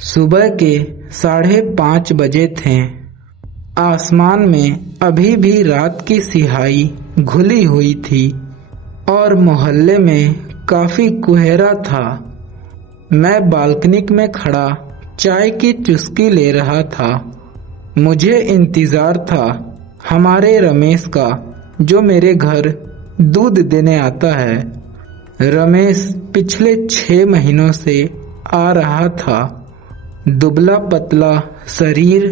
सुबह के 5:30 बजे थे। आसमान में अभी भी रात की सिहाई घुली हुई थी और मोहल्ले में काफी कुहरा था। मैं बालकनी में खड़ा चाय की चुस्की ले रहा था। मुझे इंतजार था हमारे रमेश का, जो मेरे घर दूध देने आता है। रमेश पिछले 6 महीनों से आ रहा था। दुबला पतला शरीर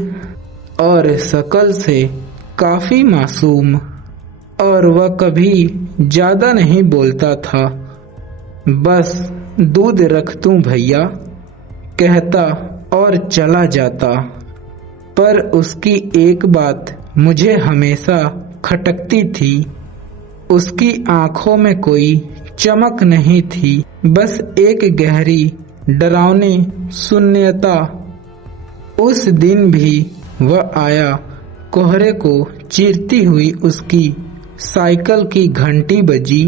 और शक्ल से काफी मासूम, और वह कभी ज्यादा नहीं बोलता था। बस दूध रख दूं भैया कहता और चला जाता। पर उसकी एक बात मुझे हमेशा खटकती थी। उसकी आंखों में कोई चमक नहीं थी, बस एक गहरी डरावनी शून्यता। उस दिन भी वह आया। कोहरे को चीरती हुई उसकी साइकिल की घंटी बजी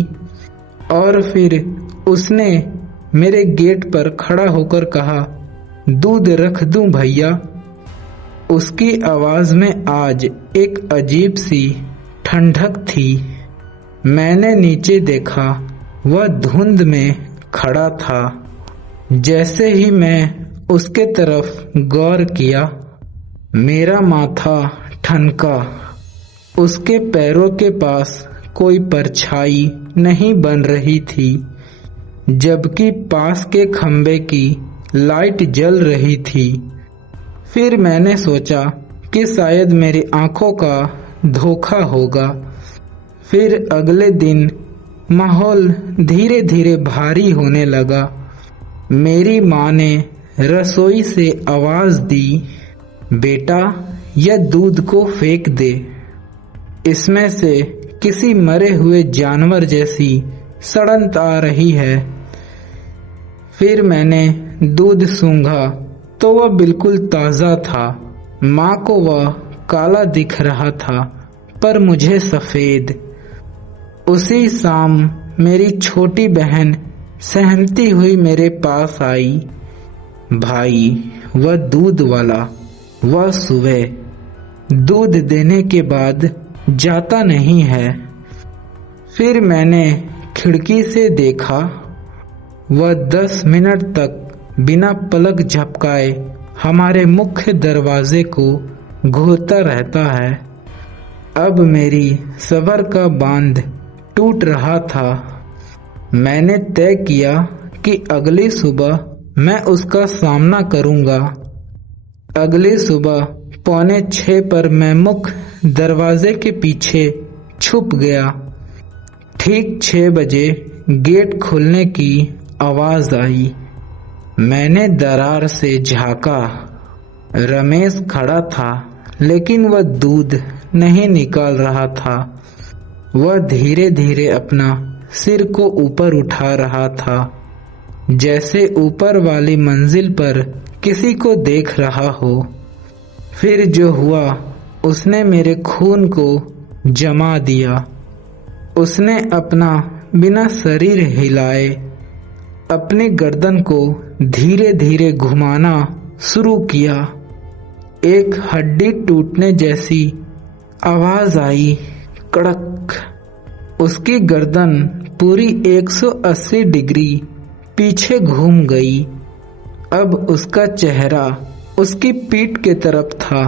और फिर उसने मेरे गेट पर खड़ा होकर कहा, दूध रख दूं भैया। उसकी आवाज में आज एक अजीब सी ठंडक थी। मैंने नीचे देखा, वह धुंध में खड़ा था। जैसे ही मैं उसके तरफ गौर किया, मेरा माथा ठनका। उसके पैरों के पास कोई परछाई नहीं बन रही थी, जबकि पास के खंबे की लाइट जल रही थी। फिर मैंने सोचा कि शायद मेरी आंखों का धोखा होगा। फिर अगले दिन माहौल धीरे धीरे भारी होने लगा। मेरी माँ ने रसोई से आवाज दी, बेटा यह दूध को फेंक दे, इसमें से किसी मरे हुए जानवर जैसी सड़न आ रही है। फिर मैंने दूध सूंघा तो वह बिल्कुल ताज़ा था। माँ को वह काला दिख रहा था, पर मुझे सफ़ेद। उसी शाम मेरी छोटी बहन सहमती हुई मेरे पास आई। भाई, वह दूध वाला, वह सुबह दूध देने के बाद जाता नहीं है। फिर मैंने खिड़की से देखा, वह 10 मिनट तक बिना पलक झपकाए हमारे मुख्य दरवाजे को घूरता रहता है। अब मेरी सब्र का बांध टूट रहा था। मैंने तय किया कि अगली सुबह मैं उसका सामना करूंगा। अगली सुबह 5:45 पर मैं मुख्य दरवाजे के पीछे छुप गया। ठीक 6 बजे गेट खुलने की आवाज आई। मैंने दरार से झांका। रमेश खड़ा था, लेकिन वह दूध नहीं निकाल रहा था। वह धीरे धीरे अपना सिर को ऊपर उठा रहा था, जैसे ऊपर वाली मंजिल पर किसी को देख रहा हो। फिर जो हुआ, उसने मेरे खून को जमा दिया। उसने अपना बिना शरीर हिलाए अपनी गर्दन को धीरे धीरे घुमाना शुरू किया। एक हड्डी टूटने जैसी आवाज आई, कड़क। उसकी गर्दन पूरी 180 डिग्री पीछे घूम गई। अब उसका चेहरा उसकी पीठ के तरफ था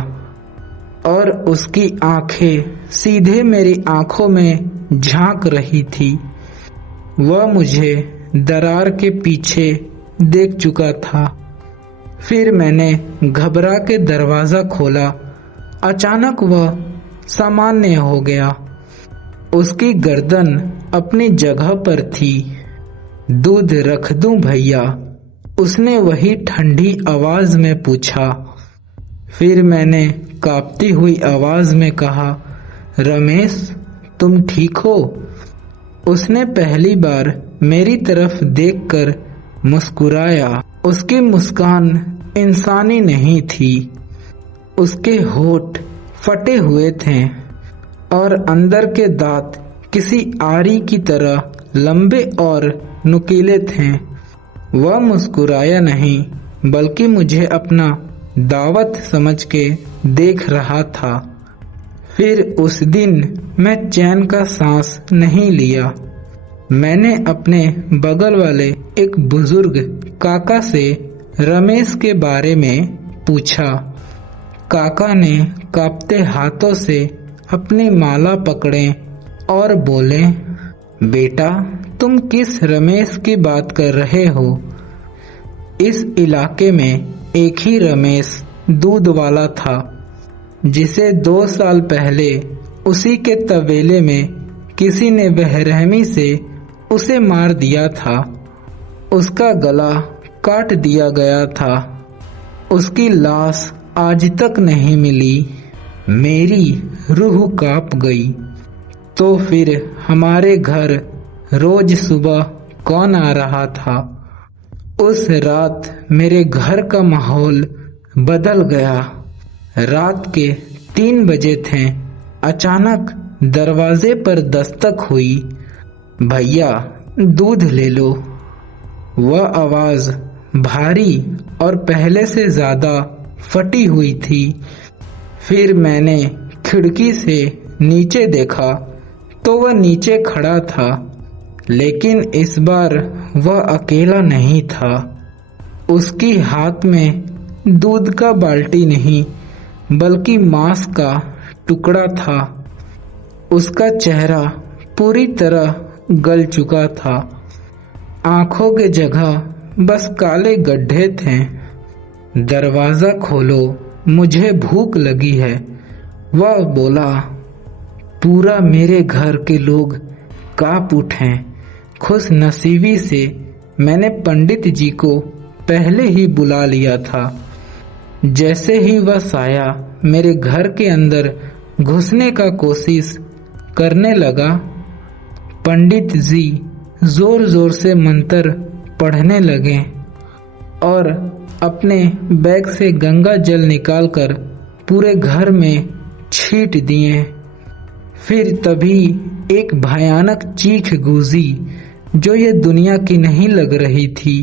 और उसकी आंखें सीधे मेरी आंखों में झांक रही थी। वह मुझे दरार के पीछे देख चुका था। फिर मैंने घबरा के दरवाजा खोला। अचानक वह सामान्य हो गया। उसकी गर्दन अपनी जगह पर थी। दूध रख दूं भैया, उसने वही ठंडी आवाज में पूछा। फिर मैंने कांपती हुई आवाज में कहा, रमेश तुम ठीक हो? उसने पहली बार मेरी तरफ देखकर मुस्कुराया। उसकी मुस्कान इंसानी नहीं थी। उसके होठ फटे हुए थे और अंदर के दांत किसी आरी की तरह लंबे और नुकीले थे। वह मुस्कुराया नहीं, बल्कि मुझे अपना दावत समझ के देख रहा था। फिर उस दिन मैं चैन का सांस नहीं लिया। मैंने अपने बगल वाले एक बुजुर्ग काका से रमेश के बारे में पूछा। काका ने कांपते हाथों से अपनी माला पकड़े और बोले, बेटा, तुम किस रमेश की बात कर रहे हो? इस इलाके में एक ही रमेश दूध वाला था, जिसे 2 साल पहले उसी के तबेले में किसी ने बेरहमी से उसे मार दिया था। उसका गला काट दिया गया था। उसकी लाश आज तक नहीं मिली। मेरी रूह कांप गई। तो फिर हमारे घर रोज सुबह कौन आ रहा था? उस रात मेरे घर का माहौल बदल गया। रात के 3 बजे थे। अचानक दरवाजे पर दस्तक हुई। भैया, दूध ले लो। वह आवाज भारी और पहले से ज्यादा फटी हुई थी। फिर मैंने खिड़की से नीचे देखा तो वह नीचे खड़ा था, लेकिन इस बार वह अकेला नहीं था। उसकी हाथ में दूध का बाल्टी नहीं, बल्कि मांस का टुकड़ा था। उसका चेहरा पूरी तरह गल चुका था। आंखों के जगह बस काले गड्ढे थे। दरवाजा खोलो, मुझे भूख लगी है, वह बोला। पूरा मेरे घर के लोग कांप उठे। खुश नसीबी से मैंने पंडित जी को पहले ही बुला लिया था। जैसे ही वह साया मेरे घर के अंदर घुसने का कोशिश करने लगा, पंडित जी जोर जोर से मंत्र पढ़ने लगे और अपने बैग से गंगा जल निकालकर पूरे घर में छींट दिए। फिर तभी एक भयानक चीख गूंजी जो ये दुनिया की नहीं लग रही थी,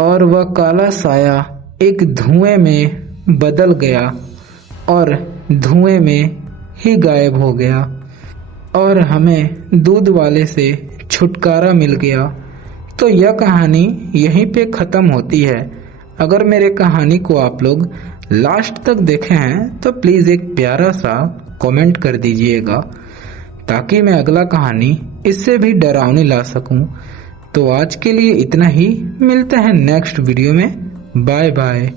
और वह काला साया एक धुएं में बदल गया और धुएं में ही गायब हो गया और हमें दूध वाले से छुटकारा मिल गया। तो यह कहानी यहीं पे ख़त्म होती है। अगर मेरे कहानी को आप लोग लास्ट तक देखे हैं तो प्लीज़ एक प्यारा सा कमेंट कर दीजिएगा, ताकि मैं अगला कहानी इससे भी डरावनी ला सकूं। तो आज के लिए इतना ही। मिलते हैं नेक्स्ट वीडियो में। Bye bye.